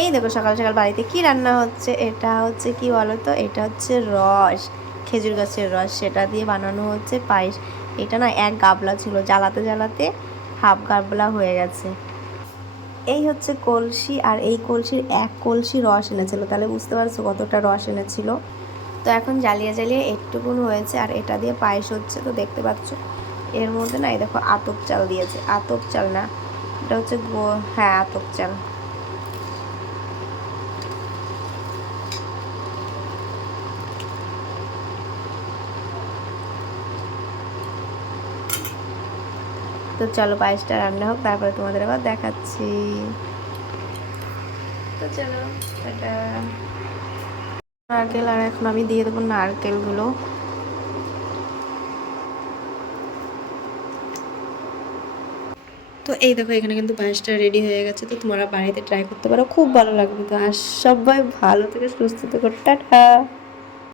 এই দেখো সকাল সকাল বাড়িতে কি রান্না হচ্ছে। এটা হচ্ছে কি বলো তো, এটা হচ্ছে রস, খেজুর গাছের রস, সেটা দিয়ে বানানো হচ্ছে পায়েস। এটা না এক গাবলা ছিল, জ্বালাতে জ্বালাতে হাফ গাবলা হয়ে গেছে। এই হচ্ছে কলসি, আর এই কলসির এক কলসি রস এনেছিল, তাহলে বুঝতে পারছো কতটা রস এনেছিল। তো এখন জ্বালিয়ে জ্বালিয়ে একটুকুন হয়েছে, আর এটা দিয়ে পায়েস হচ্ছে। তো দেখতে পাচ্ছ এর মধ্যে না, এই দেখো আতপ চাল দিয়েছে। আতপ চাল না, এটা হচ্ছে হ্যাঁ আতপ চাল। তো চলো পায়েসটা রান্না হোক, তারপরে তোমাদের আবার দেখাচ্ছি। তো চলো, এটা নারকেল, আর এখন আমি দিয়ে দেবো নারকেলগুলো। তো এই দেখো এখানে কিন্তু পায়েসটা রেডি হয়ে গেছে। তো তোমরা বাড়িতে ট্রাই করতে পারো, খুব ভালো লাগবে। তো আর সবাই ভালো থেকে সুস্থ থেকো, টাটা।